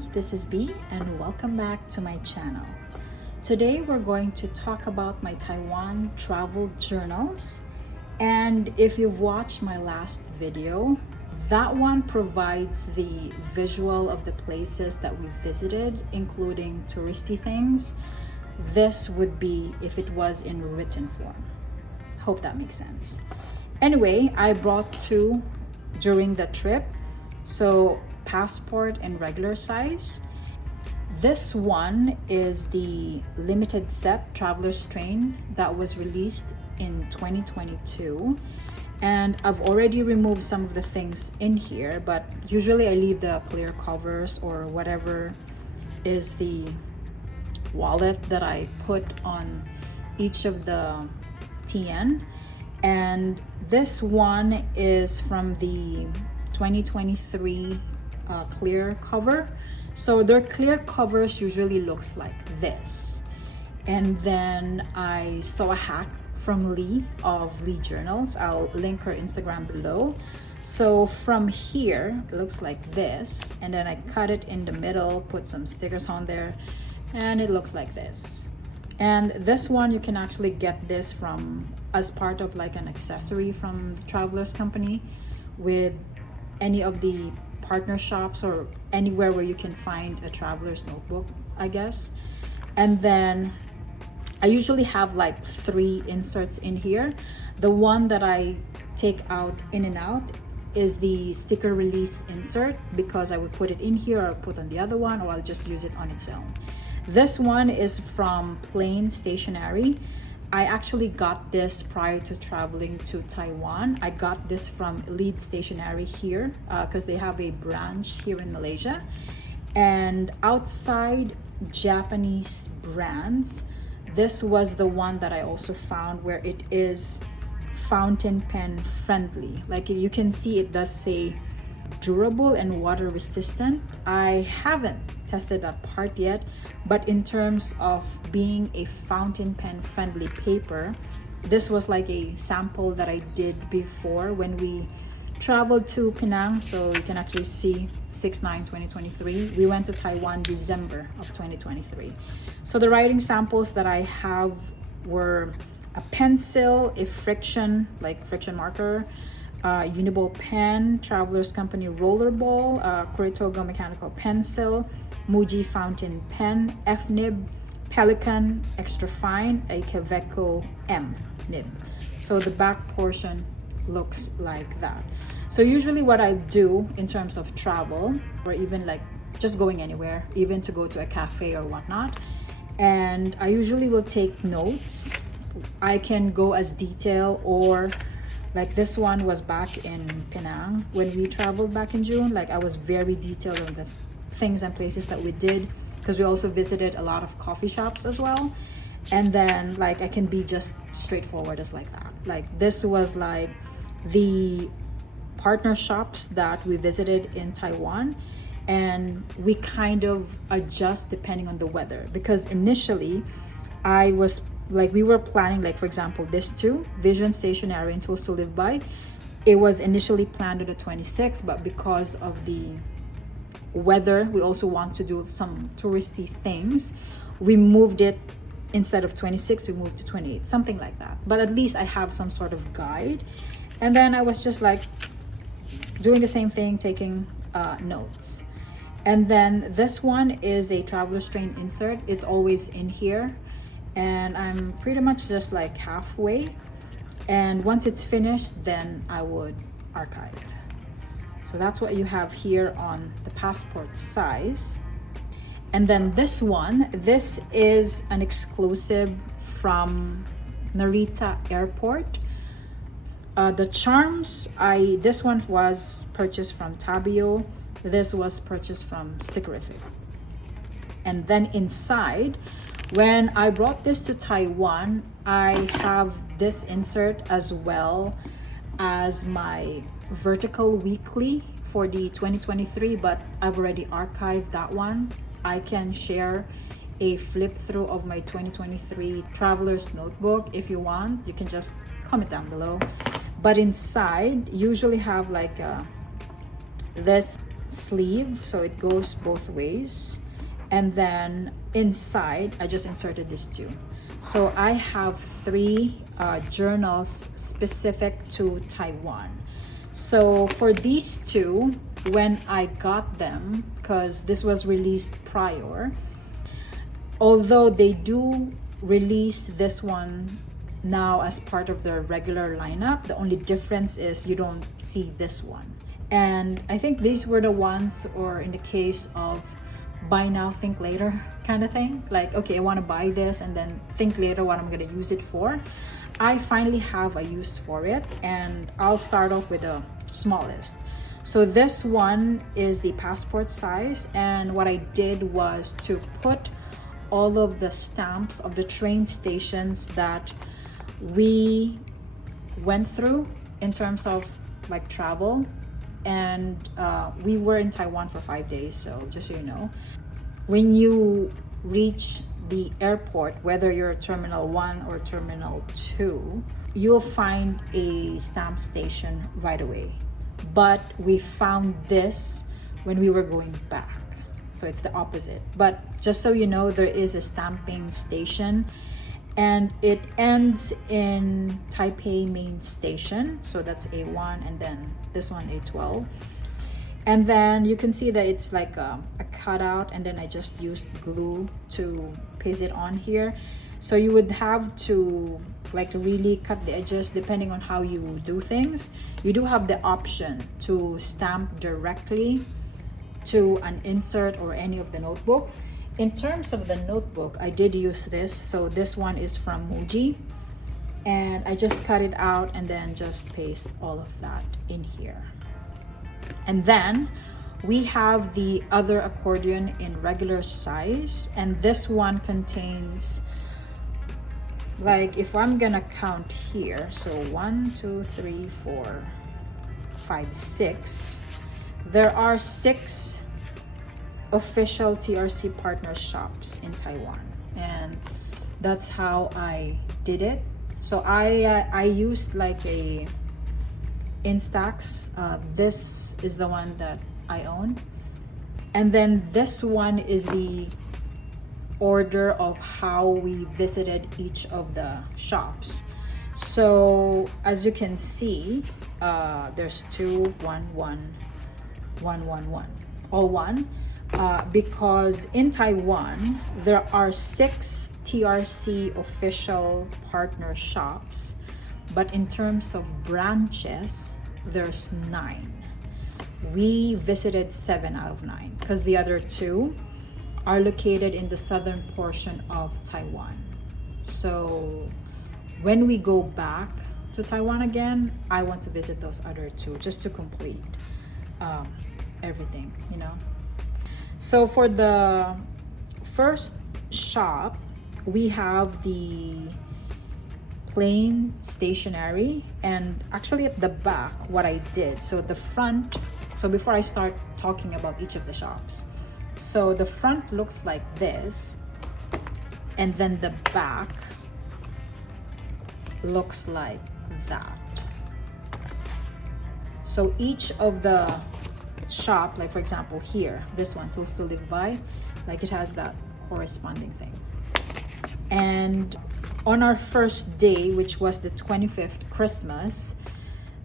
friends, this is B and welcome back to my channel. Today we're going to talk about my Taiwan travel journals, and if you've watched my last video, that one provides the visual of the places that we visited, including touristy things. This would be if it was in written form. Hope that makes sense. Anyway, I brought two during the trip, so passport in regular size. This one is the limited set traveler's train that was released in 2022, and I've already removed some of the things in here, but usually I leave the clear covers or whatever is the wallet that I put on each of the TN. And this one is from the 2023 clear cover. So their clear covers usually looks like this. And then I saw a hack from Lee of Lee Journals. I'll link her Instagram below. So from here it looks like this, and then I cut it in the middle, put some stickers on there, and it looks like this. And this one you can actually get this from as part of like an accessory from the Travelers Company with any of the partner shops or anywhere where you can find a traveler's notebook, I guess. And then I usually have like 3 inserts in here. The one that I take out in and out is the sticker release insert, because I would put it in here or put on the other one, or I'll just use it on its own. This one is from TPL Stationery. I actually got this prior to traveling to Taiwan. I got this from Lead Stationery here because they have a branch here in Malaysia. And outside Japanese brands, this was the one that I also found where it is fountain pen friendly. Like you can see it does say durable and water resistant. I haven't tested that part yet, but in terms of being a fountain pen friendly paper, this was like a sample that I did before when we traveled to Penang. So you can actually see 6/9/2023. We went to Taiwan December of 2023. So the writing samples that I have were a pencil, a friction marker, Uniball pen, Travelers Company rollerball, Kuritoga mechanical pencil, Muji fountain pen, F nib, Pelican extra fine, a Kaveco M nib. So the back portion looks like that. So usually what I do in terms of travel, or even like just going anywhere, even to go to a cafe or whatnot, and I usually will take notes. I can go as detailed, or like this one was back in Penang when we traveled back in June. Like I was very detailed on the things and places that we did, because we also visited a lot of coffee shops as well. And then like I can be just straightforward as like that. Like this was like the partner shops that we visited in Taiwan, and we kind of adjust depending on the weather, because initially I was like, we were planning, like for example this too, Vision Stationery and Tools to Live By, it was initially planned on the 26th, but because of the weather, we also want to do some touristy things, we moved it. Instead of 26, we moved to 28, something like that. But at least I have some sort of guide. And then I was just like doing the same thing, taking notes. And then this one is a traveler's train insert. It's always in here, and I'm pretty much just like halfway, and once it's finished then I would archive. So that's what you have here on the passport size. And then this one, this is an exclusive from Narita Airport. The charms, this one was purchased from Tabio. This was purchased from Stickerific. And then inside, when I brought this to Taiwan, I have this insert as well as my vertical weekly for the 2023, but I've already archived that one. I can share a flip through of my 2023 traveler's notebook if you want. You can just comment down below. But inside usually have like this sleeve, so it goes both ways. And then inside, I just inserted these two. So I have three journals specific to Taiwan. So for these two, when I got them, because this was released prior, although they do release this one now as part of their regular lineup, the only difference is you don't see this one. And I think these were the ones, or in the case of buy now, think later kind of thing. Like, okay, I want to buy this and then think later what I'm going to use it for. I finally have a use for it, and I'll start off with the smallest. So this one is the passport size, and what I did was to put all of the stamps of the train stations that we went through in terms of like travel. And we were in Taiwan for 5 days, so just so you know, when you reach the airport, whether you're Terminal 1 or Terminal 2, you'll find a stamp station right away. But we found this when we were going back, so it's the opposite. But just so you know, there is a stamping station, and it ends in Taipei Main Station, so that's A1, and then this one A12. And then you can see that it's like a cutout, and then I just used glue to paste it on here. So you would have to like really cut the edges depending on how you do things. You do have the option to stamp directly to an insert or any of the notebook. In terms of the notebook, I did use this. So this one is from Muji, and I just cut it out and then just paste all of that in here. And then we have the other accordion in regular size, and this one contains, like, if I'm gonna count here, so 1 2 3 4 5 6, there are 6 official TRC partner shops in Taiwan, and that's how I did it. So I used like a Instax. This is the one that I own, and then this one is the order of how we visited each of the shops. So as you can see, there's 2 1 1 1 1 1, all one. Because in Taiwan, there are 6 TRC official partner shops, but in terms of branches, there's 9. We visited 7 out of 9 because the other 2 are located in the southern portion of Taiwan. So when we go back to Taiwan again, I want to visit those other 2 just to complete everything, you know. So for the first shop, we have the plain stationery, and actually at the back, what I did, so the front, so before I start talking about each of the shops, so the front looks like this, and then the back looks like that. So each of the shop, like for example here, this one, Tools to Live By, like it has that corresponding thing. And on our first day, which was the 25th Christmas,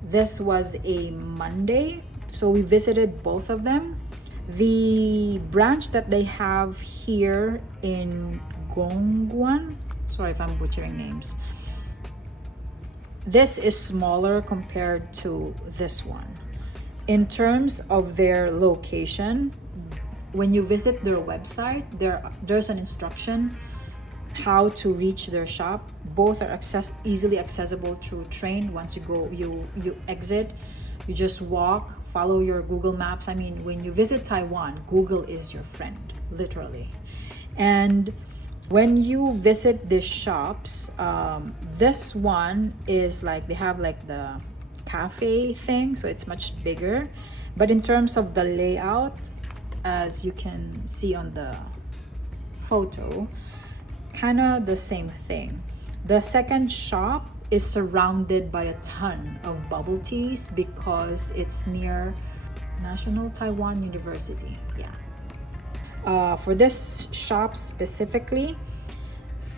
this was a Monday, so we visited both of them. The branch that they have here in Gongguan, sorry if I'm butchering names, this is smaller compared to this one. In terms of their location, when you visit their website, there's an instruction how to reach their shop. Both are easily accessible through train. Once you go, you exit, you just walk, follow your Google Maps. I mean, when you visit Taiwan, Google is your friend, literally. And when you visit these shops, this one is like, they have like the cafe thing, so it's much bigger. But in terms of the layout, as you can see on the photo, kind of the same thing. The second shop is surrounded by a ton of bubble teas because it's near National Taiwan University. Yeah. For this shop specifically,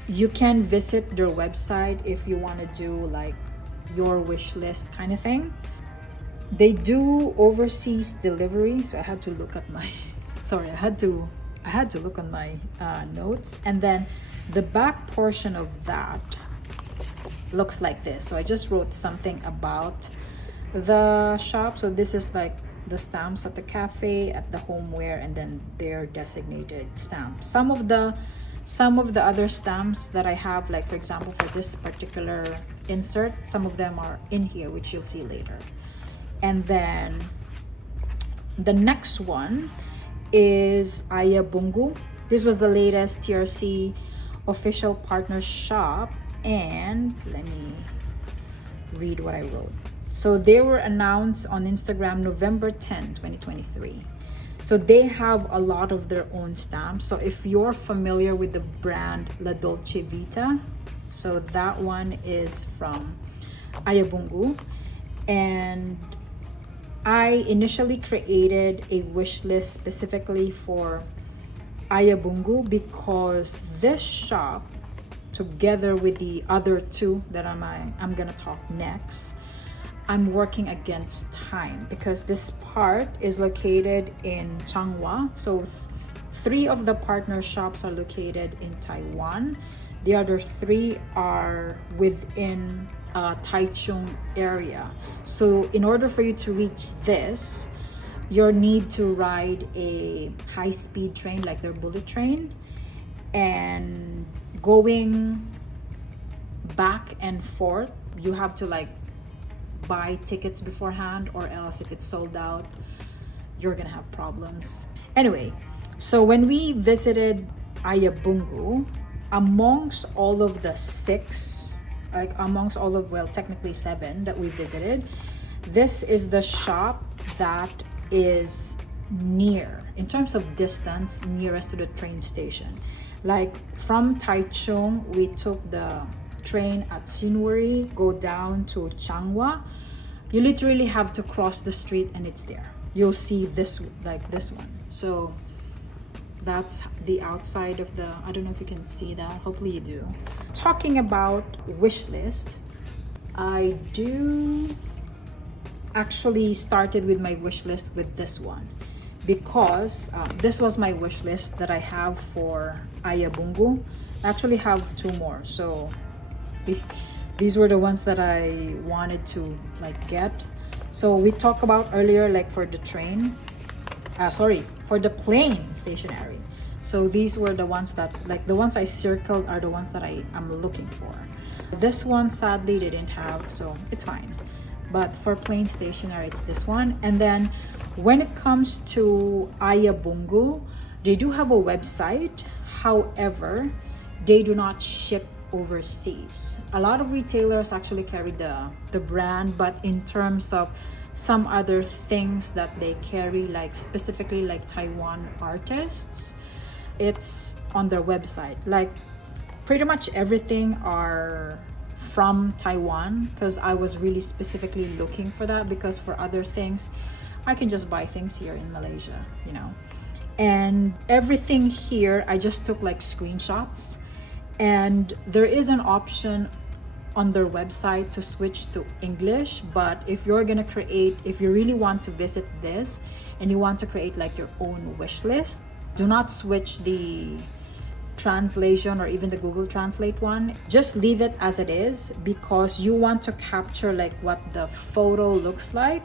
you can visit their website if you want to do like your wish list kind of thing. They do overseas delivery, so I had to look at my sorry, I had to look on my notes. And then the back portion of that looks like this. So I just wrote something about the shop. So this is like the stamps at the cafe, at the homeware, and then their designated stamp. Some of the other stamps that I have, like for example for this particular insert, some of them are in here, which you'll see later. And then the next one is Aiya Bungu. This was the latest TRC official partner shop, and let me read what I wrote. So they were announced on Instagram November 10, 2023. So they have a lot of their own stamps. So if you're familiar with the brand La Dolce Vita, so that one is from Aiya Bungu. And I initially created a wish list specifically for Aiya Bungu because this shop, together with the other two that I'm gonna talk next, I'm working against time because this part is located in Changhua. So three of the partner shops are located in Taiwan. The other three are within Taichung area. So in order for you to reach this, you'll need to ride a high-speed train, like their bullet train, and going back and forth, you have to like buy tickets beforehand, or else if it's sold out, you're gonna have problems. Anyway, so when we visited Aiya Bungu, amongst all of the six, like amongst all of, well, technically seven that we visited, this is the shop that is near, in terms of distance, nearest to the train station. Like from Taichung, we took the train at Sinwari, go down to Changhua. You literally have to cross the street and it's there. You'll see this, like this one. So that's the outside of the, I don't know if you can see that, hopefully you do. Talking about wish list, I do actually started with my wish list with this one because this was my wish list that I have for Aiya Bungu. I actually have two more, so these were the ones that I wanted to like get. So we talked about earlier, like for the train, for the plane stationery. So these were the ones that, like the ones I circled are the ones that I'm looking for. This one sadly they didn't have, so it's fine. But for plain stationery, it's this one. And then when it comes to Aiya Bungu, they do have a website. However, they do not ship overseas. A lot of retailers actually carry the brand, but in terms of some other things that they carry, like specifically like Taiwan artists, it's on their website. Like pretty much everything are from Taiwan, because I was really specifically looking for that, because for other things I can just buy things here in Malaysia, you know. And everything here I just took like screenshots, and there is an option on their website to switch to English. But if you're gonna create, if you really want to visit this and you want to create like your own wish list, do not switch the translation or even the Google Translate one. Just leave it as it is, because you want to capture like what the photo looks like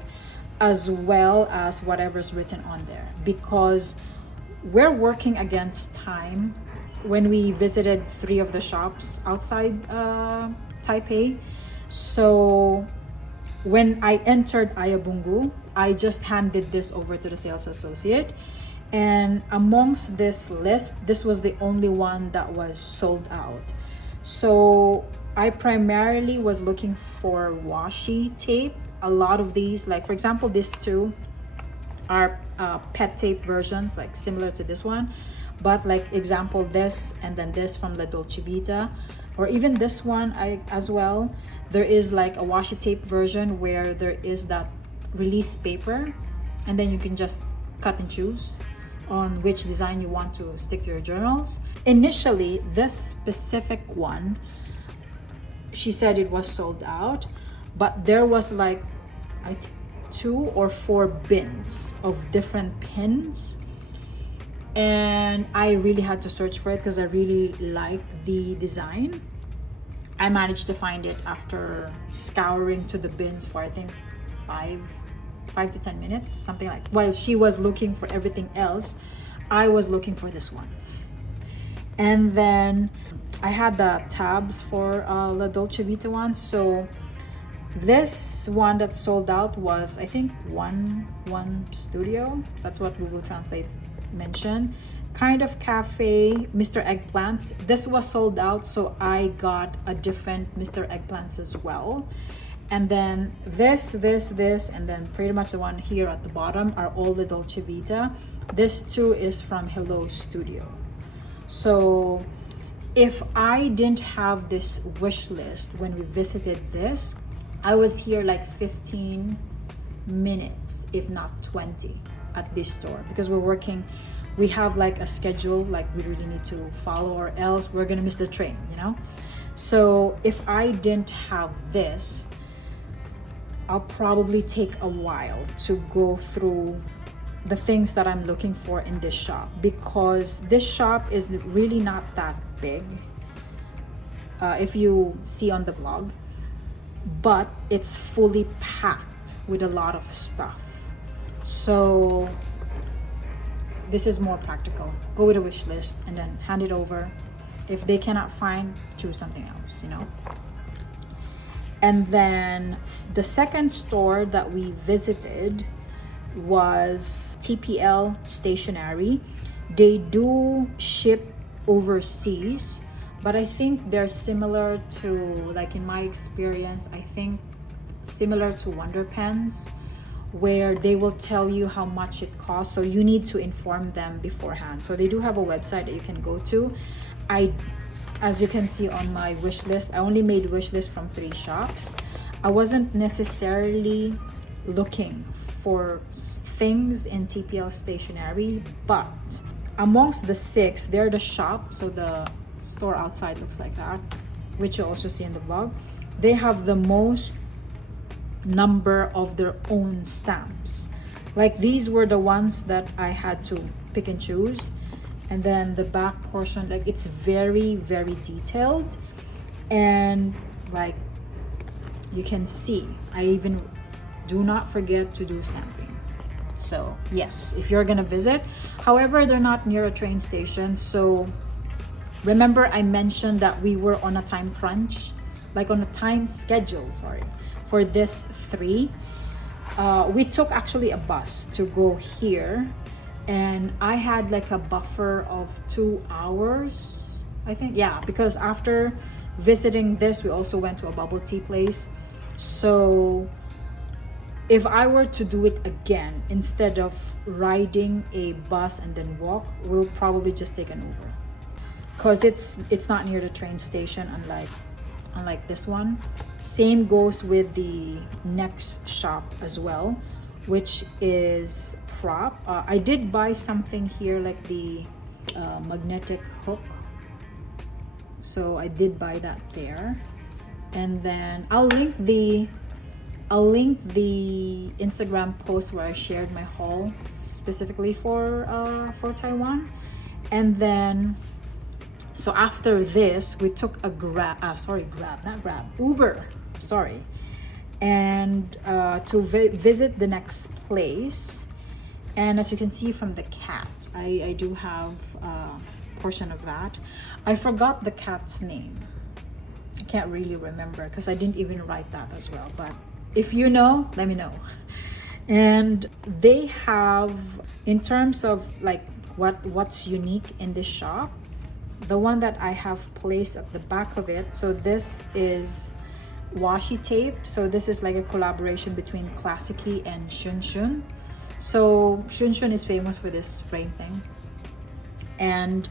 as well as whatever's written on there, because we're working against time. When we visited three of the shops outside Taipei, so when I entered Aiya Bungu, I just handed this over to the sales associate, and amongst this list, this was the only one that was sold out. So I primarily was looking for washi tape. A lot of these, like for example, these two are pet tape versions, like similar to this one. But like example, this and then this from La Dolce Vita, or even this one as well, there is like a washi tape version where there is that release paper and then you can just cut and choose on which design you want to stick to your journals. Initially, this specific one, she said it was sold out, but there was like, I think 2 or 4 bins of different pins, and I really had to search for it because I really liked the design. I managed to find it after scouring to the bins for I think 5 to 10 minutes, something like that. While she was looking for everything else, I was looking for this one. And then I had the tabs for La Dolce Vita one. So this one that sold out was, I think, one studio. That's what Google Translate mentioned. Kind of cafe, Mr. Eggplants. This was sold out, so I got a different Mr. Eggplants as well. And then this, and then pretty much the one here at the bottom are all the Dolce Vita. This too is from Hello Studio. So if I didn't have this wish list when we visited this, I was here like 15 minutes, if not 20, at this store, because we're working. We have like a schedule, like we really need to follow, or else we're gonna miss the train, you know? So if I didn't have this, I'll probably take a while to go through the things that I'm looking for in this shop, because this shop is really not that big, if you see on the vlog, but it's fully packed with a lot of stuff. So this is more practical. Go with a wish list and then hand it over. If they cannot find, choose something else, you know? And then the second store that we visited was TPL Stationery. They do ship overseas, but I think they're similar to, like in my experience, I think similar to Wonder Pens, where they will tell you how much it costs, so you need to inform them beforehand. So they do have a website that you can go to. As you can see on my wish list, I only made wish list from 3 shops. I wasn't necessarily looking for things in TPL Stationery, but amongst the 6, they're the shop, so the store outside looks like that, which you also see in the vlog. They have the most number of their own stamps. Like these were the ones that I had to pick and choose. And then the back portion, like it's very, very detailed. And like you can see, I even do not forget to do stamping. So yes, if you're gonna visit, however, they're not near a train station. So remember I mentioned that we were on a time crunch, like on a time schedule, sorry, for this 3. We took actually a bus to go here, and I had like a buffer of 2 hours, I think. Yeah, because after visiting this, we also went to a bubble tea place. So if I were to do it again, instead of riding a bus and then walk, we'll probably just take an Uber, because it's not near the train station, unlike this one. Same goes with the next shop as well, which is PROP. I did buy something here, like the magnetic hook, so I did buy that there. And then I'll link the Instagram post where I shared my haul specifically for Taiwan. And then so after this, we took a Uber, sorry, and to visit the next place. And as you can see from the cat, I do have a portion of that. I forgot the cat's name. I can't really remember because I didn't even write that as well. But if you know, let me know. And they have, in terms of like what's unique in this shop, the one that I have placed at the back of it. So this is washi tape. So this is like a collaboration between Classicy and Shun. So Shun is famous for this frame thing. And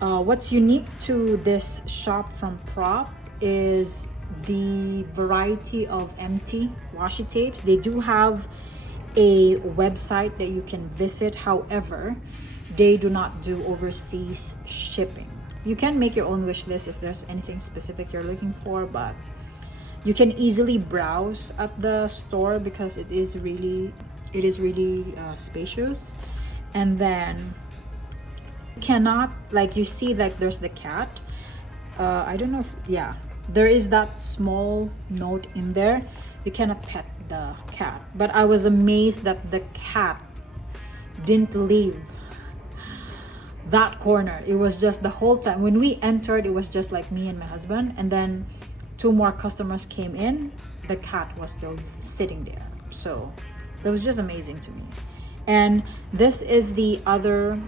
what's unique to this shop from PROP is the variety of empty washi tapes. They do have a website that you can visit. However, they do not do overseas shipping. You can make your own wish list if there's anything specific you're looking for, but you can easily browse at the store because it is really spacious. And then you cannot, like, you see, like, there's the cat. I don't know if, yeah, there is that small note in there. You cannot pet the cat, but I was amazed that the cat didn't leave that corner. It was just the whole time when we entered, it was just like me and my husband, and then 2 more customers came in, the cat was still sitting there. So that was just amazing to me. And this is the other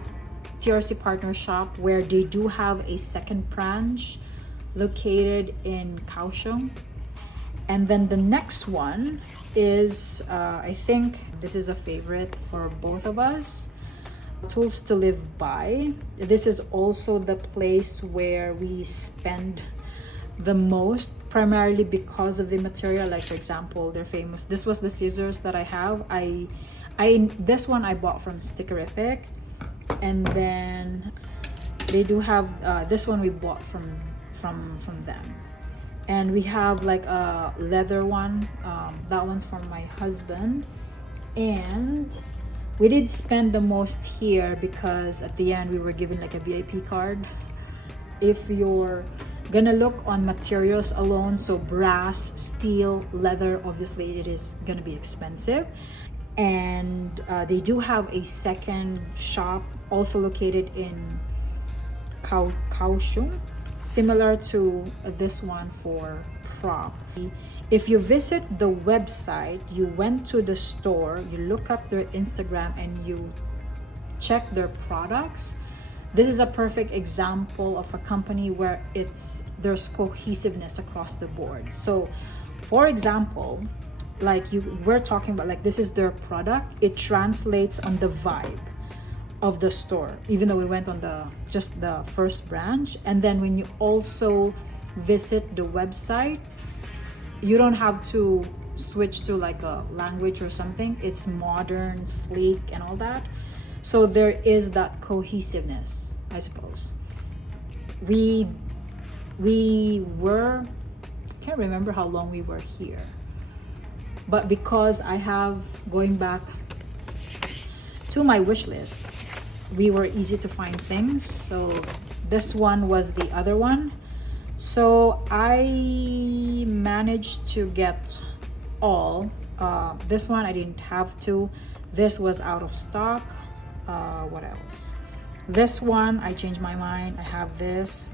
TRC partner shop where they do have a second branch located in Kaohsiung. And then the next one is, I think this is a favorite for both of us, Tools to Live By. This is also the place where we spend the most, primarily because of the material. Like, for example, they're famous. This was the scissors that I have. This one I bought from Stickerific, and then they do have this one we bought from them. And we have like a leather one, that one's from my husband. And we did spend the most here because at the end we were given like a VIP card. If you're gonna look on materials alone, so brass, steel, leather, obviously it is gonna be expensive. And they do have a second shop also located in Kaohsiung, similar to this one for PROP. If you visit the website, you went to the store, you look up their Instagram and you check their products, this is a perfect example of a company where there's cohesiveness across the board. So for example, like we're talking about, like, this is their product, it translates on the vibe of the store, even though we went on just the first branch. And then when you also visit the website, you don't have to switch to like a language or something. It's modern, sleek, and all that. So there is that cohesiveness, I suppose. We were, can't remember how long we were here, but because I have, going back to my wish list, we were easy to find things. So this one was the other one. So I managed to get all. This one I didn't have to. This was out of stock. What else? This one I changed my mind. I have this.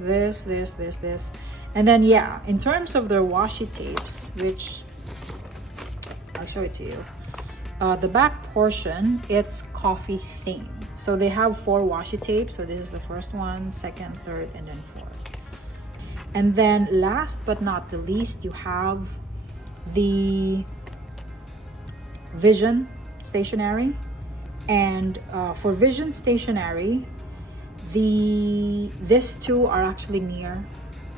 And then, yeah, in terms of their washi tapes, which I'll show it to you. The back portion, it's coffee theme. So they have 4 washi tapes. So this is the first one, second, third, and then fourth. And then last but not the least, you have the Vision Stationery. And for Vision Stationery, these two are actually near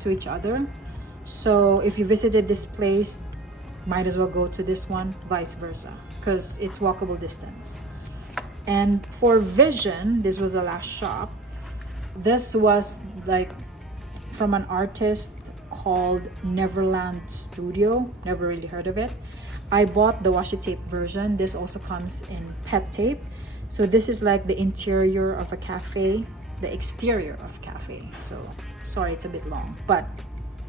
to each other. So if you visited this place, might as well go to this one, vice versa, because it's walkable distance. And for Vision, this was the last shop. This was like from an artist called Neverland Studio. Never really heard of it. I bought the washi tape version. This also comes in pet tape. So this is like the interior of a cafe, the exterior of cafe. So sorry, it's a bit long, but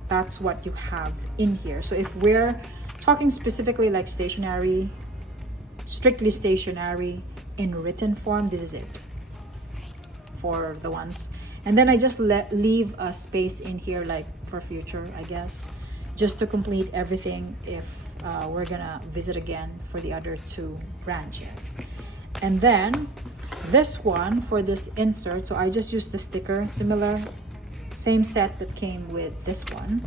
that's what you have in here. So if we're talking specifically like stationery, strictly stationery in written form, this is it for the ones. And then I just leave a space in here like for future, I guess, just to complete everything if we're gonna visit again for the other 2 branches. And then this one for this insert, so I just used the sticker, similar, same set that came with this one.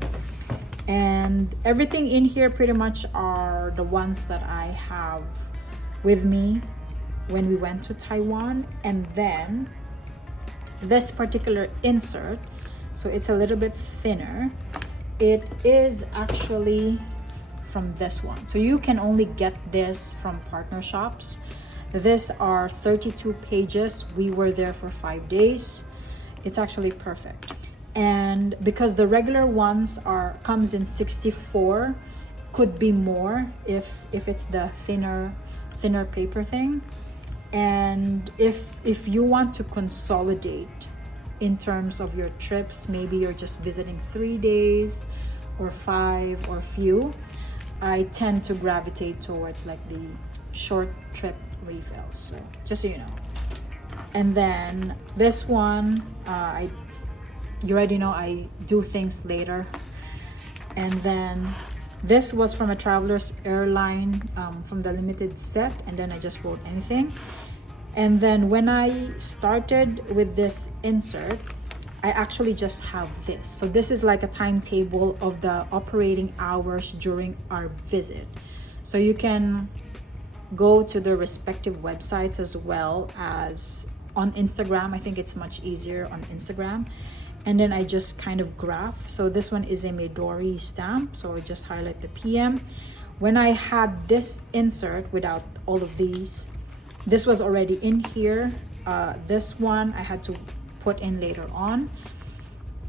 And everything in here pretty much are the ones that I have with me when we went to Taiwan. And then this particular insert, so it's a little bit thinner. It is actually from this one. So you can only get this from partner shops. These are 32 pages. We were there for 5 days. It's actually perfect. And because the regular ones comes in 64, could be more if it's the thinner paper thing. And if you want to consolidate in terms of your trips, maybe you're just visiting 3 days or 5 or few, I tend to gravitate towards like the short trip refills. So just so you know. And then this one, you already know I do things later. And then this was from a Traveler's Airline from the limited set, and then I just wrote anything. And then when I started with this insert, I actually just have this. So this is like a timetable of the operating hours during our visit. So you can go to the respective websites as well as on Instagram. I think it's much easier on Instagram. And then I just kind of graph. So this one is a Midori stamp. So I just highlight the PM. When I had this insert without all of these, this was already in here. This one I had to put in later on.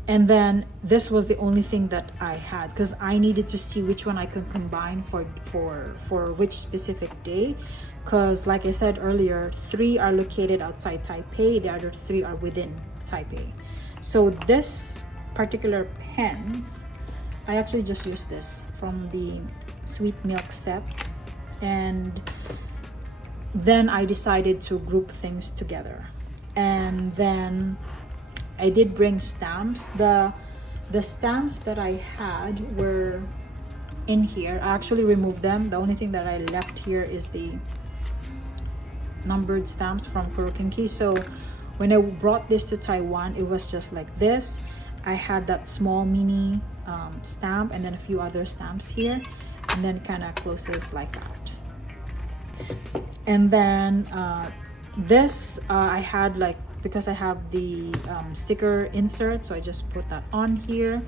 And then this was the only thing that I had because I needed to see which one I could combine for which specific day. Because like I said earlier, 3 are located outside Taipei. The other 3 are within Taipei. So this particular pens, I actually just used this from the Sweet Milk set. And then I decided to group things together. And then I did bring stamps. The stamps that I had were in here. I actually removed them. The only thing that I left here is the numbered stamps from Kurokinki. So when I brought this to Taiwan, it was just like this. I had that small mini stamp and then a few other stamps here, and then kind of closes like that. And then this I had like, because I have the sticker insert, so I just put that on here.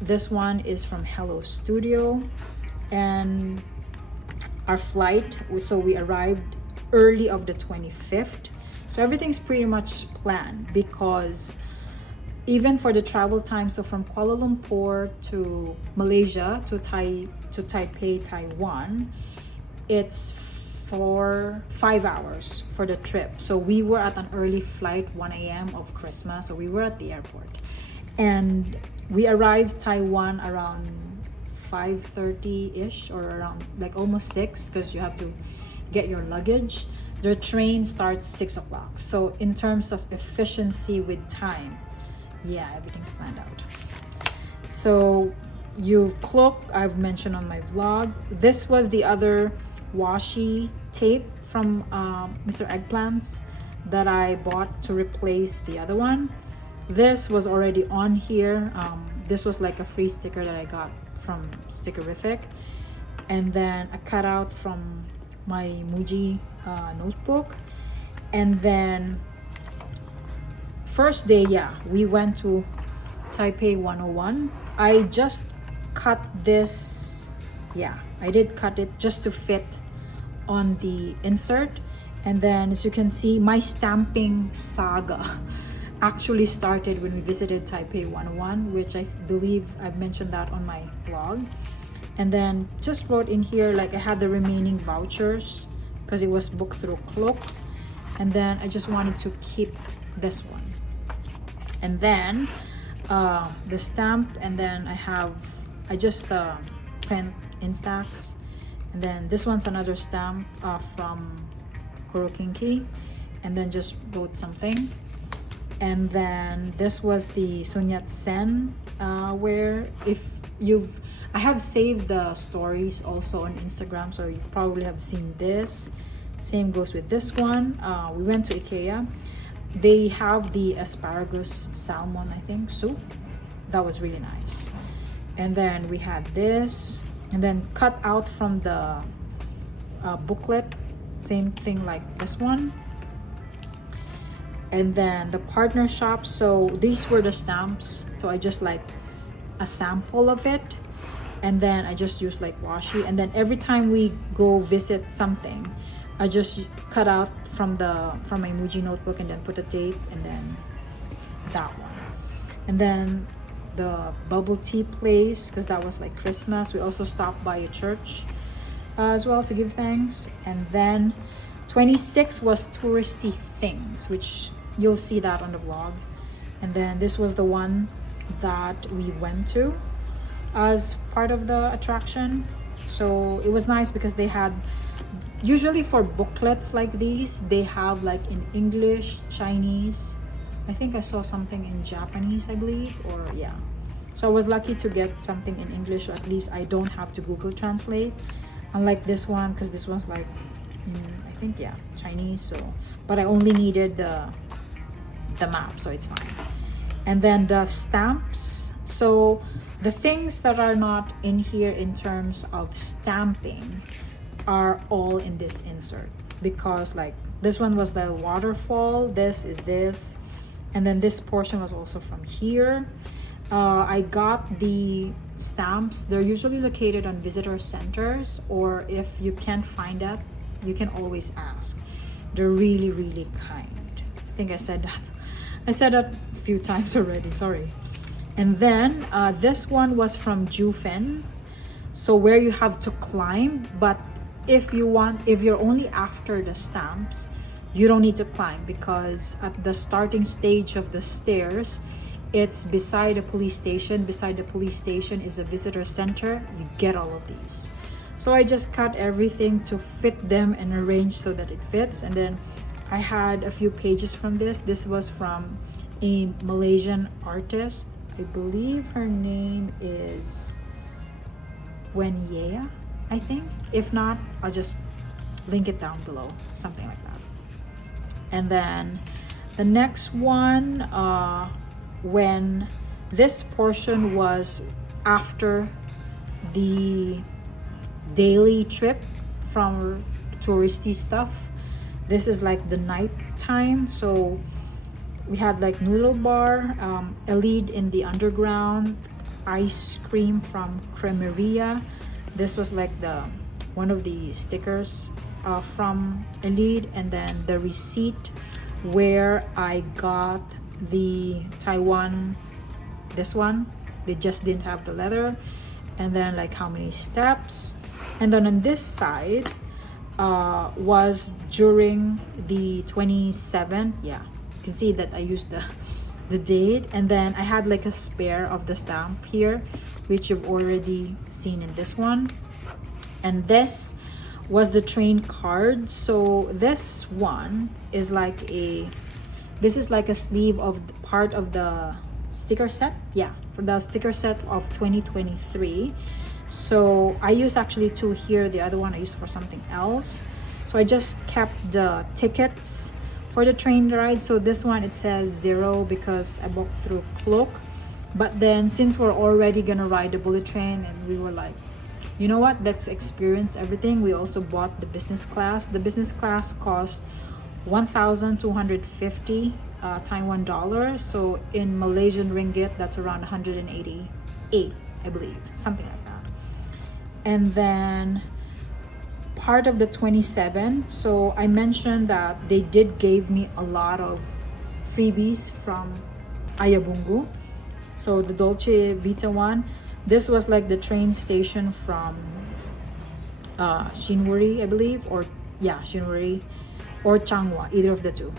This one is from Hello Studio, and our flight, so we arrived early of the 25th. So everything's pretty much planned because even for the travel time, so from Kuala Lumpur to Malaysia to Taipei, Taiwan, it's for 5 hours for the trip. So we were at an early flight, 1 a.m. of Christmas. So we were at the airport and we arrived Taiwan around 5:30-ish or around like almost 6 because you have to get your luggage. The train starts 6 o'clock. So in terms of efficiency with time, yeah, everything's planned out. So cloak I've mentioned on my vlog. This was the other washi tape from Mr. Eggplant's that I bought to replace the other one. This was already on here. This was like a free sticker that I got from Stickerific. And then a cutout from my Muji notebook. And then first day, yeah, we went to Taipei 101. I just cut this, yeah, I did cut it just to fit on the insert. And then as you can see, my stamping saga actually started when we visited Taipei 101, which I believe I've mentioned that on my vlog. And then just wrote in here, like I had the remaining vouchers because it was booked through Cloak. And then I just wanted to keep this one. And then the stamp, and then I just print Instax. And then this one's another stamp from Kurokinki, and then just wrote something. And then this was the Sun Yat-sen, where I have saved the stories also on Instagram, so you probably have seen this. Same goes with this one. We went to IKEA. They have the asparagus salmon, I think, soup. That was really nice. And then we had this, and then cut out from the booklet, same thing like this one. And then the partner shop, so these were the stamps, so I just like a sample of it. and then I just use like washi, and then every time we go visit something, I just cut out from my Muji notebook and then put a date, and then that one. And then the bubble tea place, because that was like Christmas. We also stopped by a church as well to give thanks. And then 26 was touristy things, which you'll see that on the vlog. And then this was the one that we went to as part of the attraction. So it was nice because they had, usually for booklets like these, they have like in English, Chinese, I think I saw something in Japanese, I believe, or yeah. So I was lucky to get something in English, or at least I don't have to Google Translate. Unlike this one, because this one's like in, I think, yeah, Chinese. So, but I only needed the map, so it's fine. And then the stamps. So the things that are not in here in terms of stamping are all in this insert, because like this one was the waterfall, this is this, and then this portion was also from here. I got the stamps. They're usually located on visitor centers, or if you can't find that, you can always ask. They're really, really kind. I think I said that. I said that a few times already, sorry. And then this one was from Jufen, so where you have to climb, but if you're only after the stamps, you don't need to climb, because at the starting stage of the stairs, it's beside a police station. Beside the police station is a visitor center. You get all of these. So I just cut everything to fit them and arrange so that it fits. And then I had a few pages from this. This was from a Malaysian artist. I believe her name is Wenyea, I think. If not, I'll just link it down below, something like that. And then the next one, when this portion was after the daily trip from touristy stuff, this is like the night time. So we had like noodle bar, Elide in the underground, ice cream from Cremeria. This was like one of the stickers from Elide, and then the receipt where I got the Taiwan, this one, they just didn't have the leather, and then like how many steps. And then on this side was during the 27th, yeah, you can see that I used the date. And then I had like a spare of the stamp here, which you've already seen in this one. And this was the train card. So this one is like this is like a sleeve of part of the sticker set, yeah, for the sticker set of 2023. So I use actually two here, the other one I used for something else. So I just kept the tickets for the train ride. So this one, it says 0 because I booked through Cloak. But then since we're already gonna ride the bullet train, and we were like, you know what, let's experience everything, we also bought the business class. The business class cost 1,250 Taiwan dollars. So in Malaysian ringgit, that's around 188, I believe, something like that. And then part of the 27, so I mentioned that they did give me a lot of freebies from Aiya Bungu. So the Dolce Vita one, this was like the train station from Shinwari, I believe, or yeah, Shinwari or Changhua, either of the two.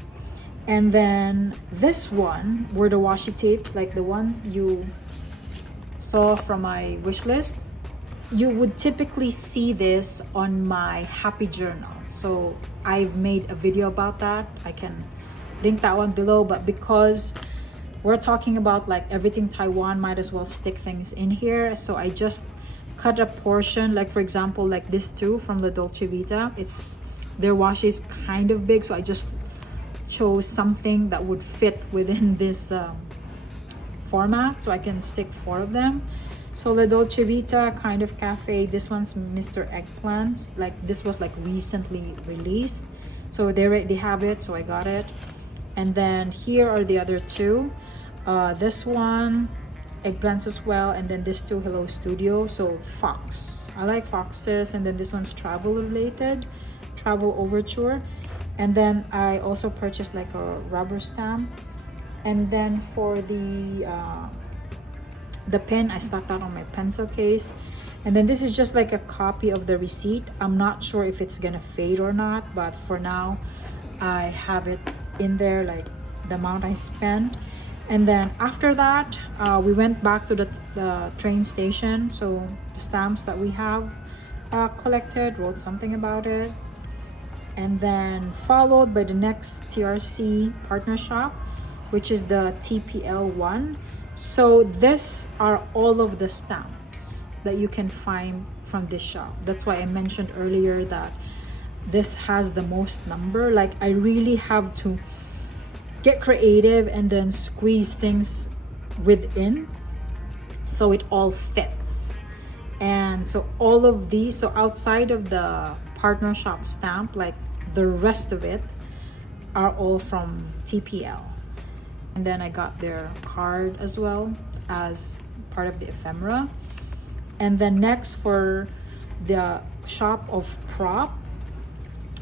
And then this one were the washi tapes, like the ones you saw from my wish list. You would typically see this on my happy journal. So I've made a video about that. I can link that one below, but because we're talking about like everything Taiwan, might as well stick things in here. So I just cut a portion, like for example, like this two from the Dolce Vita. Their washi is kind of big, so I just chose something that would fit within this format, so I can stick 4 of them. So the Dolce Vita kind of cafe, this one's Mr. Eggplants. Like this was like recently released, so they have it, so I got it. And then here are the other two. This one eggplants as well. And then this two, Hello Studio. So fox, I like foxes. And then this one's travel related, travel overture. And then I also purchased like a rubber stamp. And then for the pen, I stuck that on my pencil case. And then this is just like a copy of the receipt. I'm not sure if it's gonna fade or not, but for now I have it in there, like the amount I spent. And then after that, we went back to the train station. So the stamps that we have collected, wrote something about it. And then followed by the next TRC partner shop, which is the TPL one. So this are all of the stamps that you can find from this shop. That's why I mentioned earlier that this has the most number. Like I really have to get creative and then squeeze things within so it all fits. And so all of these, so outside of the partner shop stamp, like the rest of it are all from TPL. And then I got their card as well as part of the ephemera. And then next for the shop of prop,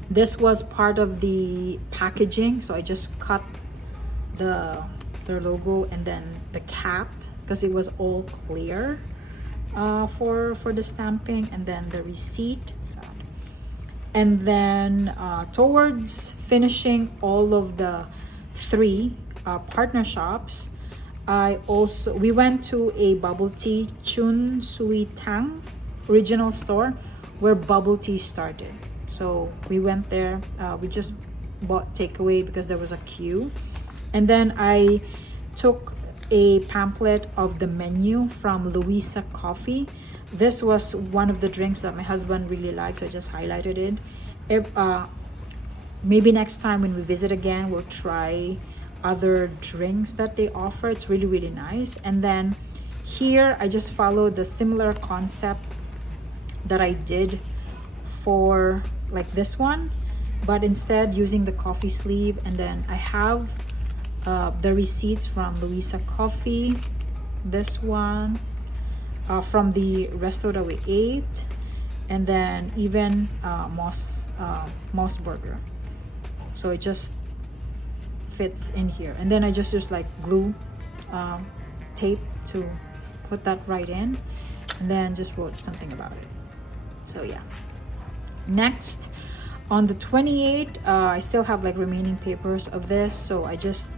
this was part of the packaging. So I just cut their logo and then the cat, because it was all clear for the stamping, and then the receipt. And then towards finishing all of the three partner shops, we went to a bubble tea, Chun Sui Tang original store, where bubble tea started. So we went there. We just bought takeaway because there was a queue. And then I took a pamphlet of the menu from Louisa Coffee. This was one of the drinks that my husband really likes, so I just highlighted it. Maybe next time when we visit again, we'll try other drinks that they offer. It's really, really nice. And then here I just followed the similar concept that I did for like this one, but instead using the coffee sleeve. And then I have the receipts from Louisa Coffee, this one, from the resto that we ate, and then even Moss Burger. So it just fits in here. And then I just use like glue tape to put that right in, and then just wrote something about it. So yeah. Next, on the 28th, I still have like remaining papers of this, so I just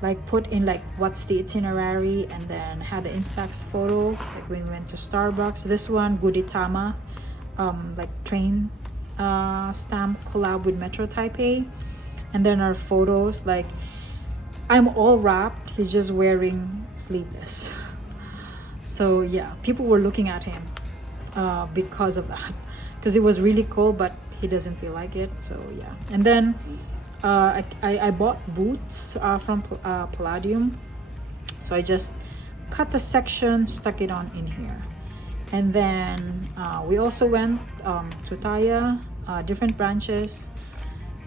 like put in like what's the itinerary, and then had the Instax photo like when we went to Starbucks. This one, Gudetama, like train stamp collab with Metro Taipei. And then our photos, like I'm all wrapped, he's just wearing sleeveless. So yeah, people were looking at him because of that, because it was really cold, but he doesn't feel like it. So yeah. And then I bought boots from Palladium, so I just cut the section, stuck it on in here. And then we also went to Taya, different branches.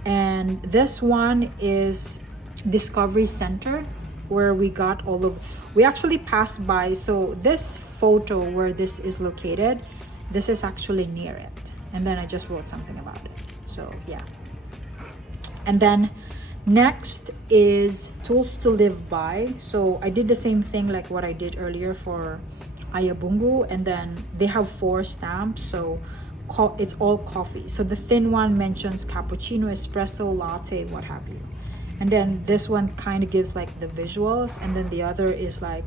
And this one is Discovery Center, where we got all of, we actually passed by. So this photo where this is located, this is actually near it. And then I just wrote something about it. So yeah. And then next is Tools to Live By. So I did the same thing like what I did earlier for Aiya Bungu, and then they have 4 stamps, so it's all coffee. So the thin one mentions cappuccino, espresso, latte, what have you. And then this one kind of gives like the visuals, and then the other is like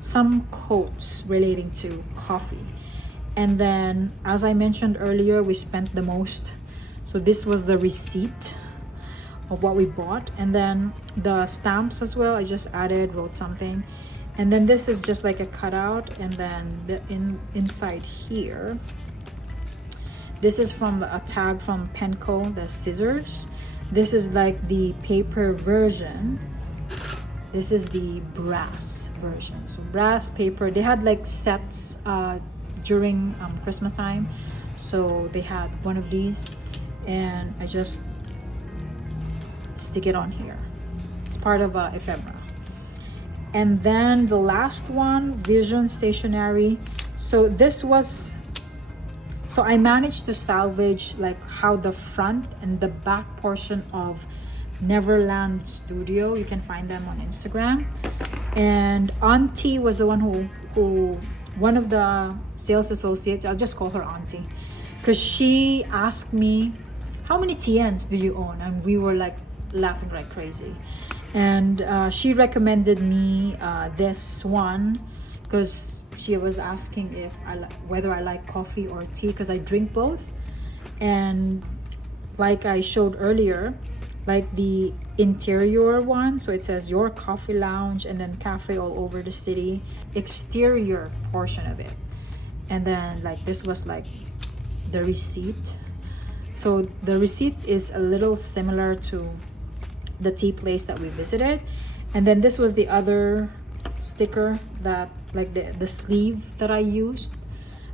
some quotes relating to coffee. And then as I mentioned earlier, we spent the most, so this was the receipt of what we bought. And then the stamps as well, I just added, wrote something. And then this is just like a cutout. And then the inside here, this is from a tag from Penco, the scissors. This is like the paper version. This is the brass version. So brass paper, they had like sets during Christmas time. So they had one of these, and I just stick it on here. It's part of ephemera. And then the last one, Vision Stationery. So this was, so I managed to salvage like how the front and the back portion of Neverland Studio, you can find them on Instagram. And Auntie was the one who one of the sales associates, I'll just call her Auntie, because she asked me, how many TNs do you own? And we were like laughing like crazy. And she recommended me this one because she was asking if whether I like coffee or tea, because I drink both. And like I showed earlier, like the interior one, so it says your coffee lounge and then cafe all over the city, exterior portion of it. And then like this was like the receipt. So the receipt is a little similar to the tea place that we visited. And then this was the other sticker that like the sleeve that I used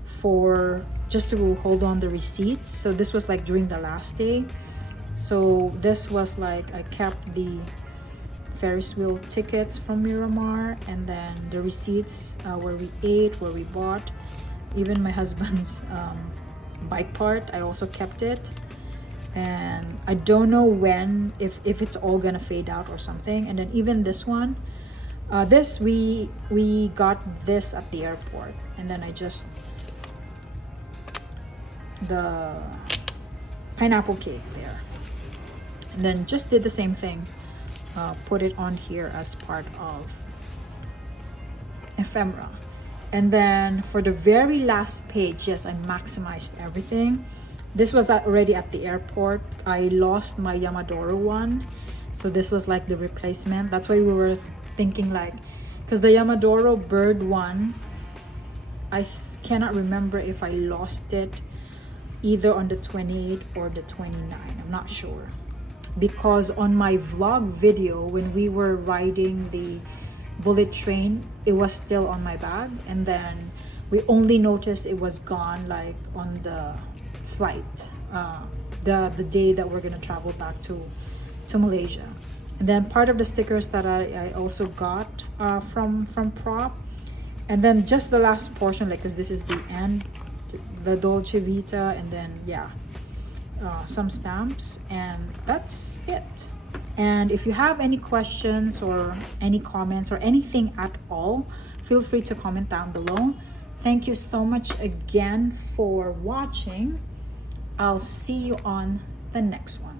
for just to hold on the receipts. So this was like during the last day. So this was like I kept the Ferris wheel tickets from Miramar, and then the receipts where we ate, where we bought, even my husband's bike part, I also kept it. And I don't know when, if it's all gonna fade out or something. And then even this one, this we got this at the airport, and then I just the pineapple cake there, and then just did the same thing, put it on here as part of ephemera. And then for the very last page, yes, I maximized everything. This was already at the airport. I lost my Yamadoro one, so this was like the replacement. That's why we were thinking like, because the Yamadoro bird one, I cannot remember if I lost it either on the 28th or the 29th. I'm not sure, because on my vlog video when we were riding the bullet train, it was still on my bag, and then we only noticed it was gone like on the flight, the day that we're gonna travel back to Malaysia. And then part of the stickers that I also got from PROP. And then just the last portion, like, because this is the end, the Dolce Vita, and then yeah, some stamps, and that's it. And if you have any questions or any comments or anything at all, feel free to comment down below. Thank you so much again for watching. I'll see you on the next one.